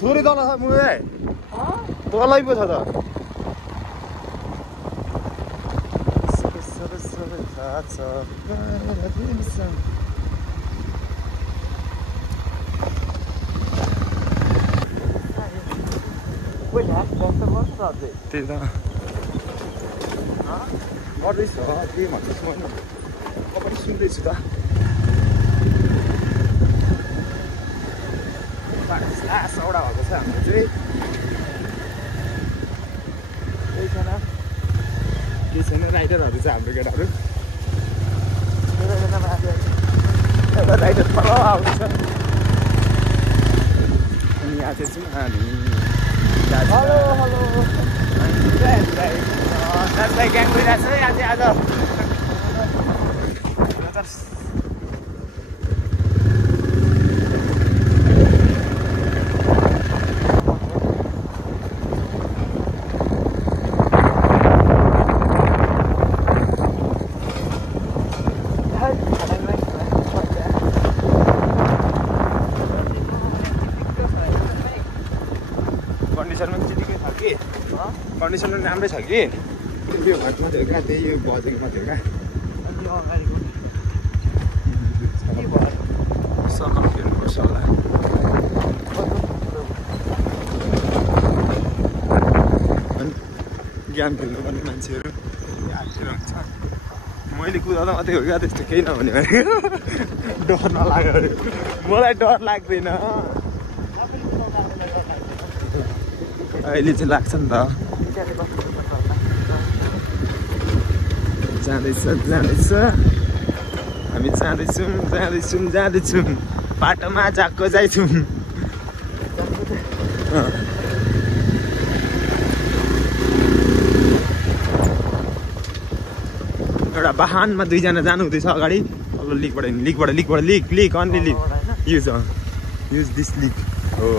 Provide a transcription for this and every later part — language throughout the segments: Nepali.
थोरै तल छ मुए तलै पो छ त त्यही त गर्दैछ के भन्दैछु म पनि सुन्दैछु त सौडा भएको छ हाम्रो चाहिँ केही छैन केही छैन राइडरहरू छ हाम्रो केटाहरू एउटा राइडर पर आउँछ अनि यहाँ चाहिँ छौँ हामी हेलो हेलो साथीभाइ ग्याङ गइरहेको छ है आज कन्डिसन पनि राम्रै छ कि त्यो घटमा थियो क्या त्यही यो बजेकोमा थियो क्या सकल फेर्नुपर्छ होला गेम खेल्नुपर्ने मान्छेहरू हुन्छ मैले कुदाउँदा मात्रै हो क्या त्यस्तो केही नभने भने डर नलाग्यो अरे मलाई डर लाग्दैन अहिले चाहिँ लाग्छ नि त जाँदैछ हामी जाँदैछौँ बाटोमा जाएको जाइछौँ एउटा वाहनमा दुईजना जानु हुँदैछ अगाडि लिकबाट लिक अन्ली लिक युज दिस लिक हो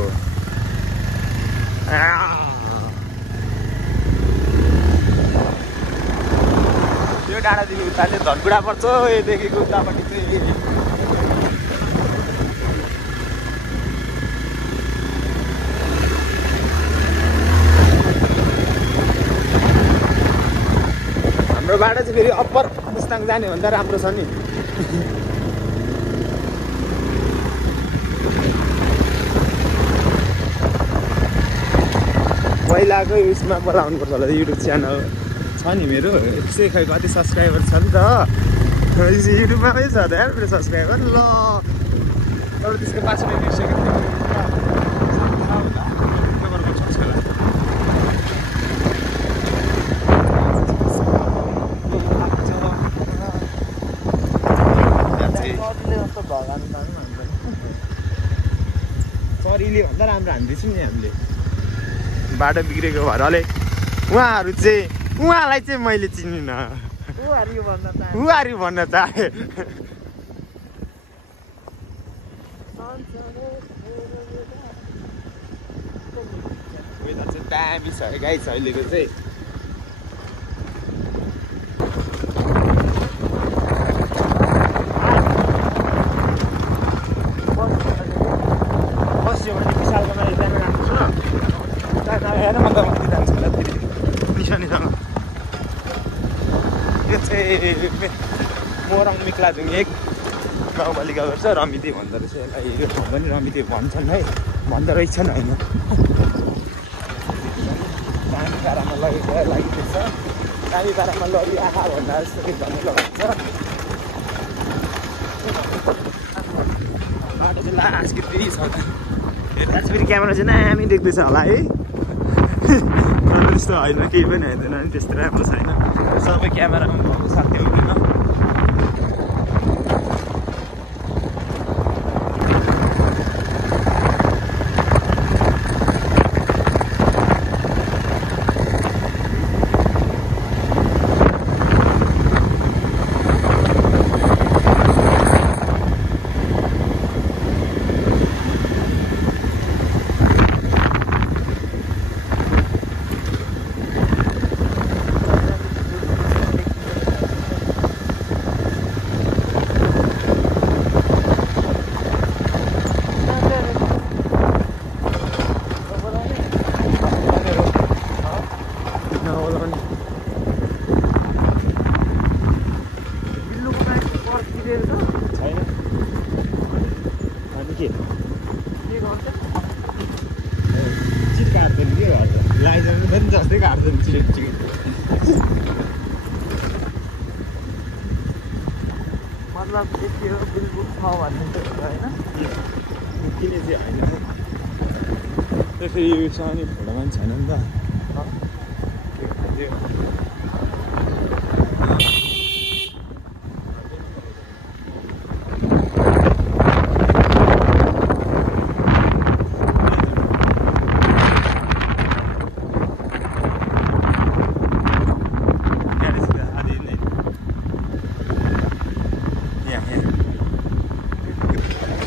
त्यो डाँडादेखि उता चाहिँ धनकुडा पर्छ यदेखिको उतापट्टि चाहिँ हाम्रो बाटो चाहिँ फेरि अप्पर मुस्ताङ जाने भन्दा राम्रो छ नि पहिलाको उयसमा बोलाउनुपर्छ होला युट्युब च्यानल छ नि मेरो यसै खै कति सब्सक्राइबर छ नि त युट्युबमा पनि छ त यार मेरो सब्सक्राइबर ल तर त्यसको पासमा बिर्सेको चरीले भन्दा राम्रो हान्दैछौँ नि हामीले बाटो बिग्रेको भरले उहाँलाई चाहिँ मैले चिनिनँ उहाँहरू भन्न चाहे वेदर चाहिँ दामी छ गाई छ अहिलेको चाहिँ मोरङ मिक्लाजुङ एक गाउँपालिका गर्छ रमिते भन्दो रहेछ यसलाई यो ठाउँ पनि रमिते भन्छन् है भन्दो रहेछन् होइन दामी पारामा लागिदिएछ दामी पारामा लगी आँखा भन्दा जस्तो भन्ने लगाउँछ बाटो चाहिँ लास कि त्यही छ फेरि क्यामेरा चाहिँ दामी देख्दैछ होला है त्यस्तो होइन केही पनि हुँदैन नि त्यस्तो राम्रो छैन सबै क्यामेरामा भएको साथै हुँदैन चिट काट्दैन के गर्छ लाइसेन्स पनि जस्तै काट्दैन चिट मतलब यति हो बिल्कुल छ भन्ने चाहिँ होइन किने चाहिँ होइन फेरि यो सानो फोटो पनि छैन नि त के खान्थ्यो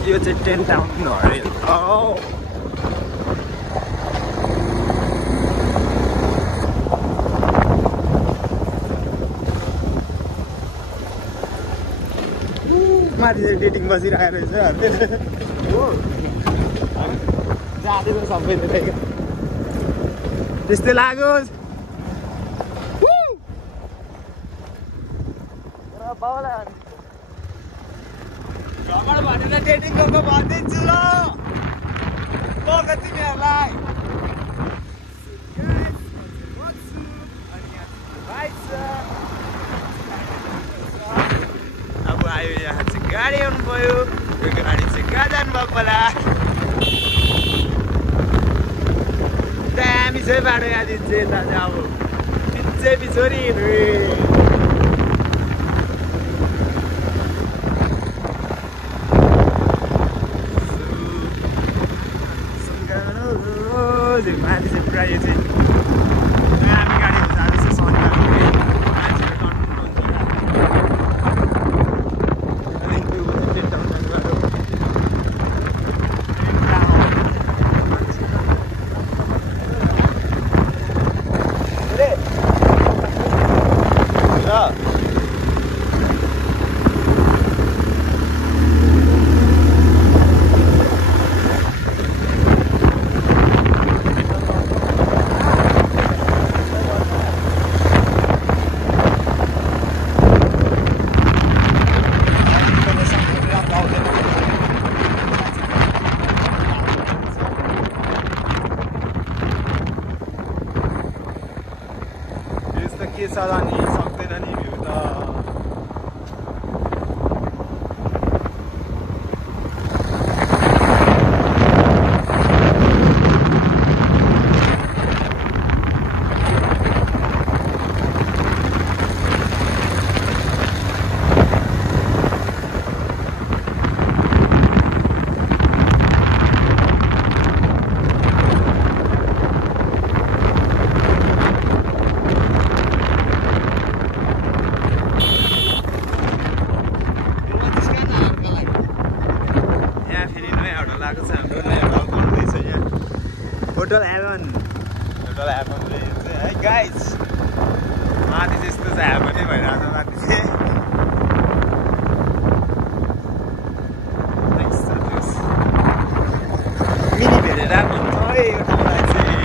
यो चाहिँ 10 टाउन अरे माथि चाहिँ डेटिङ बसिरहेको रहेछ हो जाँदैछ सबैले त्यस्तै लागोस् बाउलाई झगड भनेर डेटिङ गएको भनिदिन्छु ल तिमीहरूलाई अब आयो यहाँ चाहिँ गाडी आउनु भयो यो गाडी चाहिँ कहाँ जानुभयो पहिला दामी चाहिँ बाटो यहाँ दिन्छ यता चाहिँ अब पिच्छे बिछोरी माथि चाहिँ पुरा यो चाहिँ दामी गाडीहरू जाँदैछ शनिबार मान्छेहरू के सला नि सक्दैन नि भ्यू त होटल हेभन है गाइज माथि चाहिँ यस्तो चाहिँ हेभनै भइरहेको छ माथि चाहिँ मिनी भेरेर भन्छ है यो ठाउँलाई चाहिँ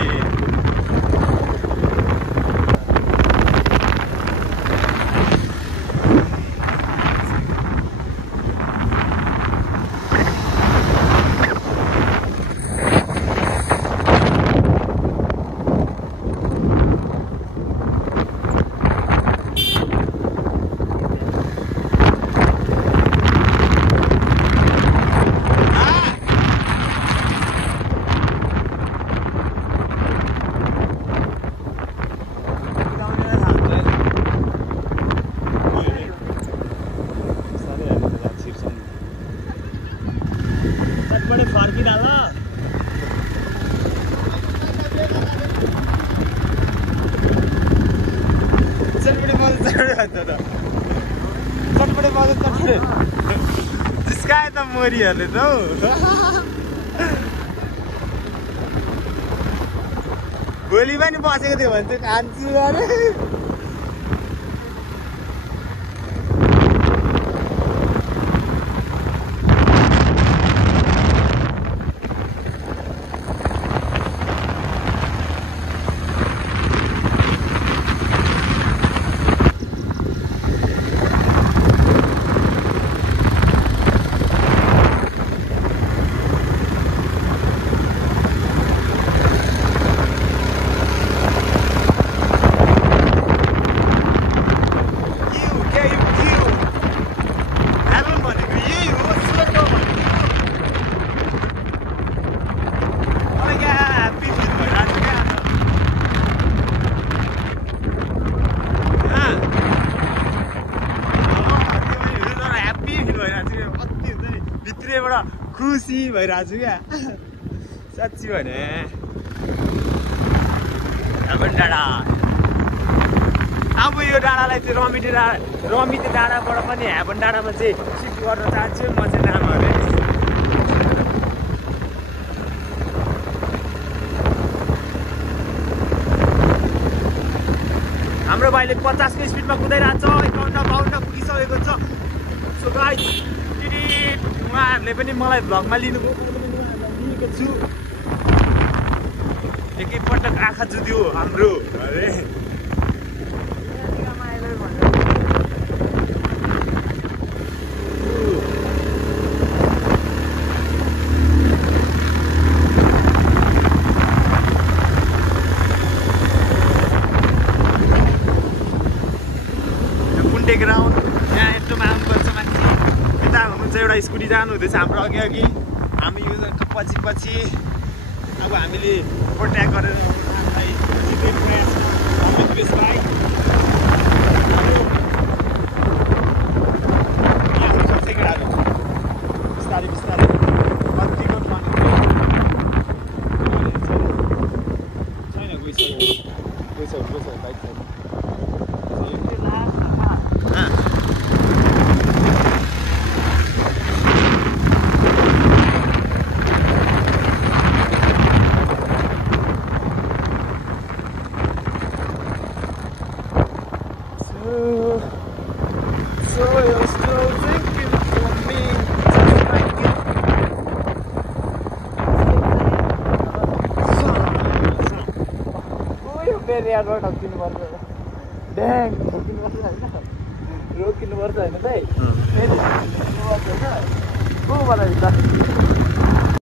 चटपटे मजा चटपटे जिस्काए त मरिहाल्यो त हौ भोलि पनि बसेको थियो भने चाहिँ खान्छु अरे खुसी भइरहेको छु क्या साँच्ची भने डाँडा अब यो डाँडालाई चाहिँ रमिते डाँडाबाट पनि हेभन डाँडामा चाहिँ सिफ्ट गर्न चाहन्छु म चाहिँ नामहरू हाम्रो भाइले 50 को स्पिडमा कुदाइरहेको छ 51-52 पुगिसकेको छ सो गाइस उहाँहरूले पनि मलाई भ्लगमा लिएको छु एकैपटक आँखा जुद्यो हाम्रो अरे ग्राउन्ड यहाँ यत्रोमा आउनुपर्छ मान्छे यता हुनुहुन्छ एउटा स्कुटी जानु हुँदैछ हाम्रो अघि हामी यो पछि अब हामीले ओभरटेक गरेर जित्ने प्रयास बिस्तारै कतिको छैन गइसक्यो बाइक छैन So you're still thinking for me, just like it. Oh, you very hard work of Dang, रोकिनुपर्छ हैन भाइ